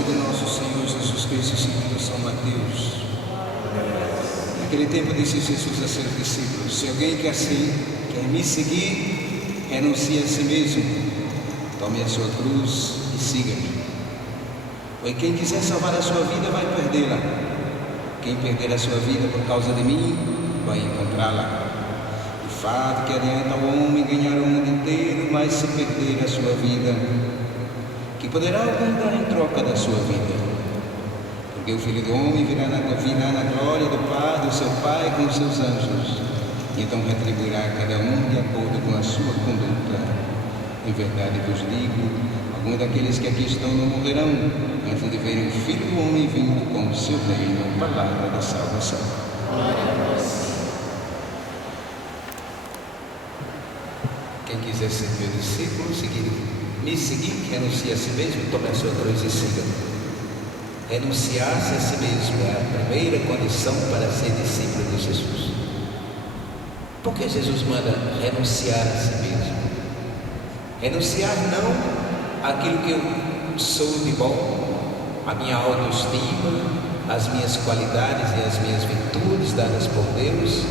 Evangelho de nosso Senhor Jesus Cristo segundo São Mateus. Naquele tempo disse Jesus a seus discípulos: se alguém quer me seguir, renuncie a si mesmo, tome a sua cruz e siga-me. Pois quem quiser salvar a sua vida vai perdê-la. Quem perder a sua vida por causa de mim vai encontrá-la. De fato, que adianta ao homem ganhar o mundo inteiro, mas se perder a sua vida, que poderá alguém dar em troca da sua vida? Porque o Filho do Homem virá na glória do seu Pai com os seus anjos, e então retribuirá cada um de acordo com a sua conduta. Em verdade vos digo, alguns daqueles que aqui estão não morrerão antes de verem o Filho do Homem vindo com o seu reino. Palavra da salvação. Glória a vós. Quem quiser ser meu discípulo, me seguir, renuncie a si mesmo, tome a sua cruz e siga-me. Renunciar-se a si mesmo é a primeira condição para ser discípulo de Jesus. Por que Jesus manda renunciar a si mesmo? Renunciar não àquilo que eu sou de bom, a minha autoestima, as minhas qualidades e as minhas virtudes dadas por Deus,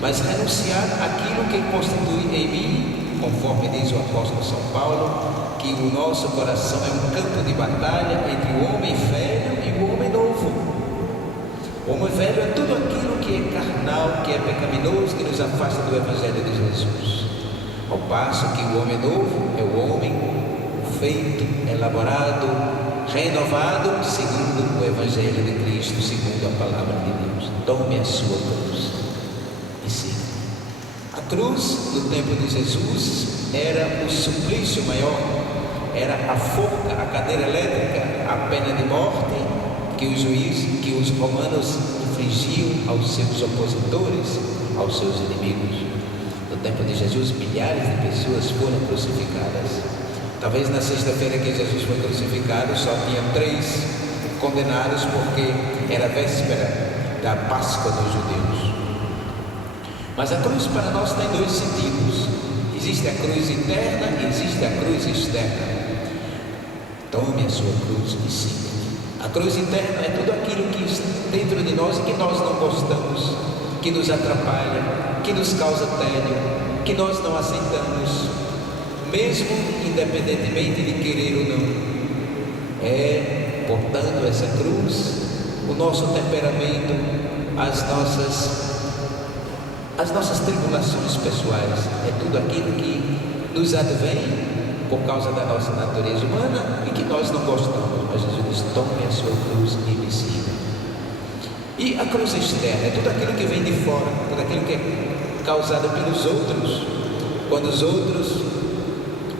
mas renunciar àquilo que constitui em mim, conforme diz o apóstolo São Paulo, que o nosso coração é um campo de batalha entre o homem velho e o homem novo. O homem velho é tudo aquilo que é carnal, que é pecaminoso, que nos afasta do Evangelho de Jesus. Ao passo que o homem novo é o homem feito, elaborado, renovado, segundo o Evangelho de Cristo, segundo a palavra de Deus. Tome a sua cruz e siga. A cruz, no tempo de Jesus, era o suplício maior, era a forca, a cadeira elétrica, a pena de morte que os romanos infligiam aos seus opositores, aos seus inimigos. No tempo de Jesus, milhares de pessoas foram crucificadas. Talvez na sexta-feira que Jesus foi crucificado, só tinha 3 condenados, porque era véspera da Páscoa dos judeus. Mas a cruz para nós tem 2 sentidos. Existe a cruz interna e existe a cruz externa. Tome a sua cruz e siga. A cruz interna é tudo aquilo que está dentro de nós e que nós não gostamos, que nos atrapalha, que nos causa tédio, que nós não aceitamos, mesmo independentemente de querer ou não. É, portanto, essa cruz, o nosso temperamento, as nossas tribulações pessoais, é tudo aquilo que nos advém por causa da nossa natureza humana e que nós não gostamos. Mas Jesus diz: tome a sua cruz e me siga. E a cruz externa é tudo aquilo que vem de fora, tudo aquilo que é causado pelos outros, quando os outros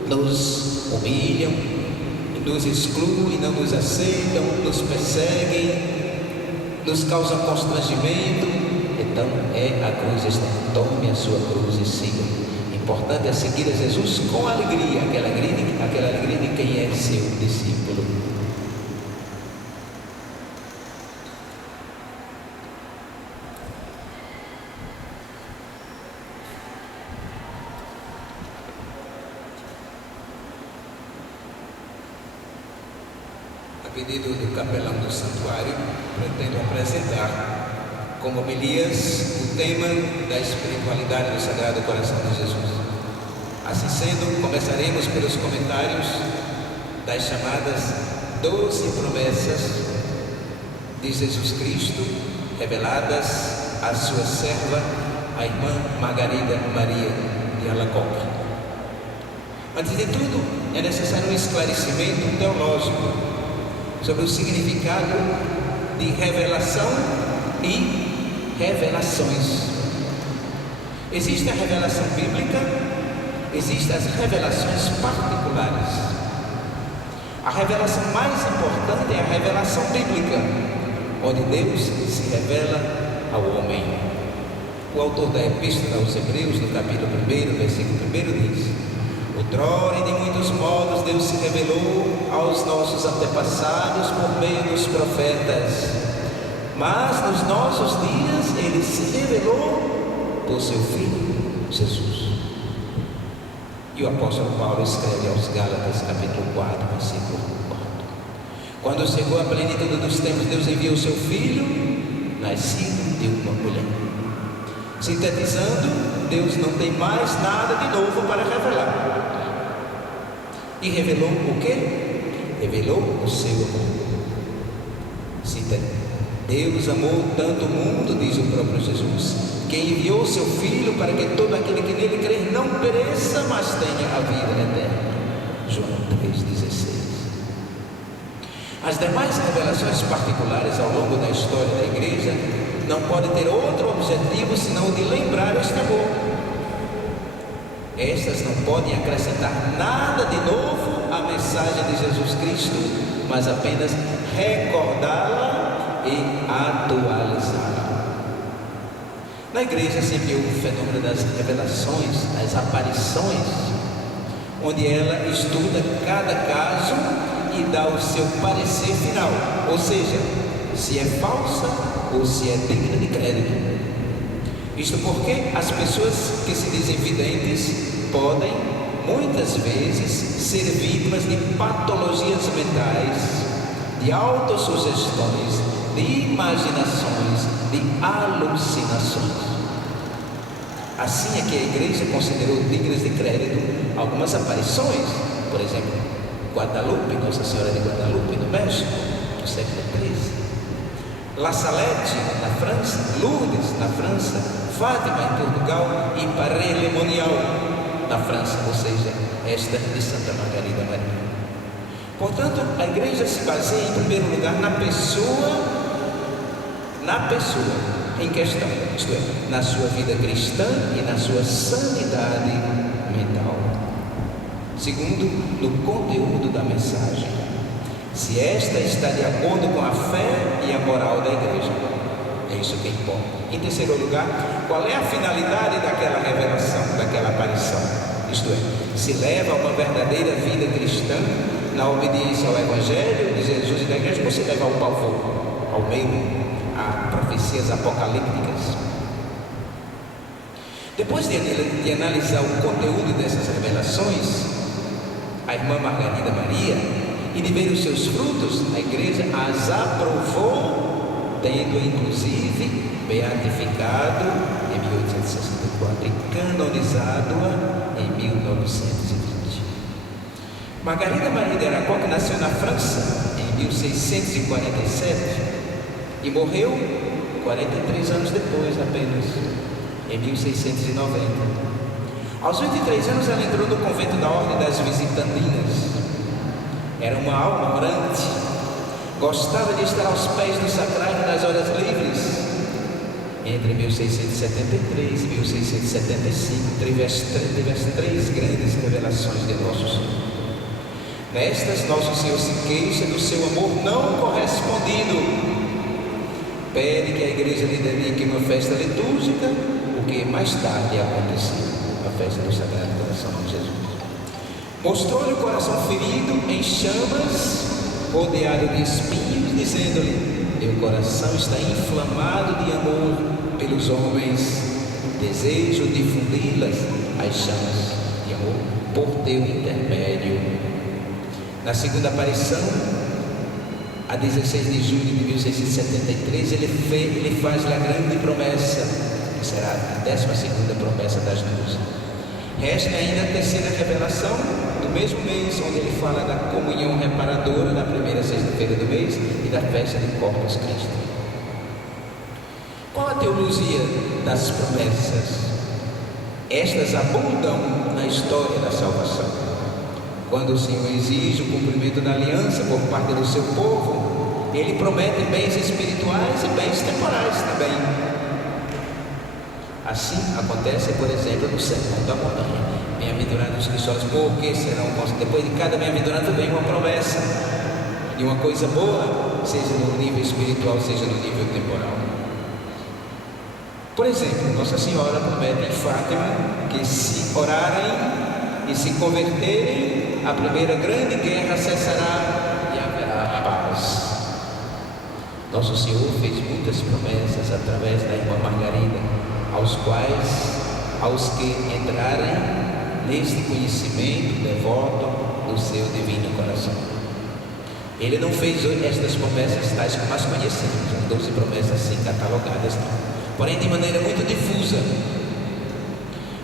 nos humilham, nos excluem, não nos aceitam, nos perseguem, nos causam constrangimento. Então é a cruz externa. Tome a sua cruz e siga. O importante é seguir a Jesus com alegria, aquela alegria de quem é seu discípulo. A pedido do capelão do santuário, pretendo apresentar como homilias o tema da espiritualidade do Sagrado Coração de Jesus. Assim sendo, começaremos pelos comentários das chamadas 12 promessas de Jesus Cristo, reveladas à sua serva, a irmã Margarida Maria de Alacoque. Antes de tudo, é necessário um esclarecimento teológico sobre o significado de revelação e revelações. Existe a revelação bíblica, existem as revelações particulares. A revelação mais importante é a revelação bíblica, onde Deus se revela ao homem. O autor da Epístola aos Hebreus, no capítulo 1, versículo 1, diz: outrora, e de muitos modos, Deus se revelou aos nossos antepassados por meio dos profetas. Mas nos nossos dias Ele se revelou por seu Filho, Jesus. E o apóstolo Paulo escreve aos Gálatas, capítulo 4, versículo 4: Quando chegou a plenitude dos tempos, Deus enviou o seu Filho, nascido de uma mulher. Sintetizando, Deus não tem mais nada de novo para revelar. E revelou o quê? Revelou o seu amor. Deus amou tanto o mundo, diz o próprio Jesus, que enviou o seu Filho para que todo aquele que nele crer não pereça, mas tenha a vida eterna. João 3,16. As demais revelações particulares ao longo da história da igreja não podem ter outro objetivo senão o de lembrar este amor. Estas não podem acrescentar nada de novo à mensagem de Jesus Cristo, mas apenas recordá-la e atualizá-la. Na igreja sempre houve o fenômeno das revelações, das aparições, onde ela estuda cada caso e dá o seu parecer final, ou seja, se é falsa ou se é digna de crédito. Isto porque as pessoas que se dizem videntes podem, muitas vezes, ser vítimas de patologias mentais, de autossugestões, de imaginações, de alucinações. Assim é que a igreja considerou dignas de crédito algumas aparições, por exemplo, Guadalupe, Nossa Senhora de Guadalupe, no México, no século XIII, La Salette, na França, Lourdes, na França, Fátima, em Portugal, e Paray-le-Monial, na França, ou seja, esta de Santa Margarida Maria. Portanto, a igreja se baseia em primeiro lugar na pessoa em questão, isto é, na sua vida cristã e na sua sanidade mental. Segundo, no conteúdo da mensagem, se esta está de acordo com a fé e a moral da igreja. É isso que importa. Em terceiro lugar, qual é a finalidade daquela revelação, daquela aparição? Isto é, se leva a uma verdadeira vida cristã na obediência ao Evangelho de Jesus e da igreja, ou se leva ao pavor, ao medo, a profecias apocalípticas. Depois de analisar o conteúdo dessas revelações, a irmã Margarida Maria, e de ver os seus frutos, a igreja as aprovou, tendo inclusive beatificado em 1864 e canonizado-a em 1920. Margarida Maria de Aragão, que nasceu na França em 1647 e morreu 43 anos depois apenas, em 1690. Aos 23 anos ela entrou no convento da Ordem das Visitandinas. Era uma alma orante, gostava de estar aos pés do sacrário nas horas livres. Entre 1673 e 1675 tivesse três grandes revelações de Nosso Senhor. Nestas, Nosso Senhor se queixa do seu amor não correspondido. Pede que a igreja lhe dedique uma festa litúrgica, o que mais tarde aconteceu, a festa do Sagrado Coração de Jesus. Mostrou-lhe o coração ferido em chamas, rodeado de espinhos, dizendo-lhe: teu coração está inflamado de amor pelos homens, desejo difundi-las, as chamas de amor, por teu intermédio. Na segunda aparição, a 16 de julho de 1673, ele faz a grande promessa, que será a 12ª promessa das nuvens. Resta ainda a terceira revelação do mesmo mês, onde ele fala da comunhão reparadora na primeira sexta-feira do mês e da festa de Corpus Christi. Qual a teologia das promessas? Estas abundam na história da salvação. Quando o Senhor exige o cumprimento da aliança por parte do seu povo, ele promete bens espirituais e bens temporais também. Assim acontece, por exemplo, no Sermão da Montanha. Bem-aventurados que sois, porque serão considerados. Depois de cada bem-aventurado vem uma promessa de uma coisa boa, seja no nível espiritual, seja no nível temporal. Por exemplo, Nossa Senhora promete em Fátima que se orarem e se converterem, a primeira grande guerra cessará e haverá paz. Nosso Senhor fez muitas promessas através da irmã Margarida, aos que entrarem neste conhecimento devoto do seu divino coração. Ele não fez estas promessas tais como as conhecemos, as 12 promessas assim catalogadas, porém de maneira muito difusa.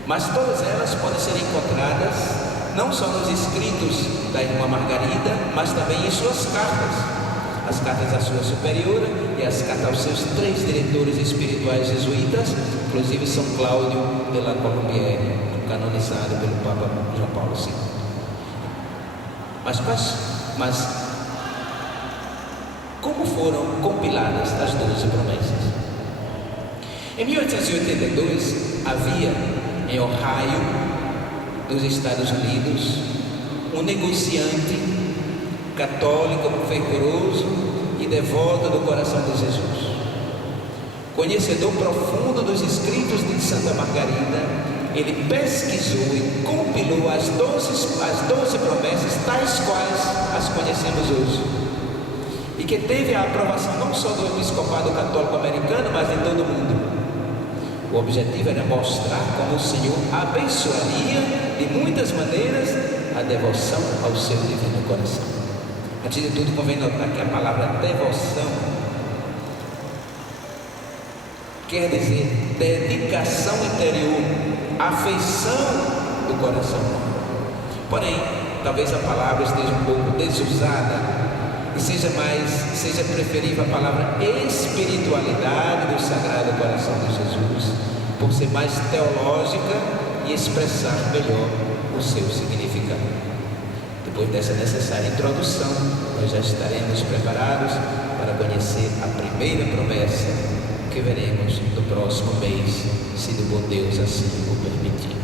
Mas todas elas podem ser encontradas não só nos escritos da irmã Margarida, mas também em suas cartas. As cartas à sua superiora e as cartas aos seus 3 diretores espirituais jesuítas, inclusive São Cláudio de la Colombière, canonizado pelo Papa João Paulo II. Mas como foram compiladas as 12 promessas? Em 1882 havia em Ohio, dos Estados Unidos, um negociante católico fervoroso e devoto do coração de Jesus, conhecedor profundo dos escritos de Santa Margarida. Ele pesquisou e compilou as 12 promessas tais quais as conhecemos hoje, e que teve a aprovação não só do episcopado católico americano, mas de todo o mundo. O objetivo era mostrar como o Senhor abençoaria de muitas maneiras a devoção ao seu divino coração. Antes de tudo, convém notar que a palavra devoção quer dizer dedicação interior, afeição do coração. Porém, talvez a palavra esteja um pouco desusada e seja preferível a palavra espiritualidade do Sagrado Coração de Jesus, por ser mais teológica e expressar melhor o seu significado. Depois dessa necessária introdução, nós já estaremos preparados para conhecer a primeira promessa que veremos no próximo mês, se o bom Deus assim o permitir.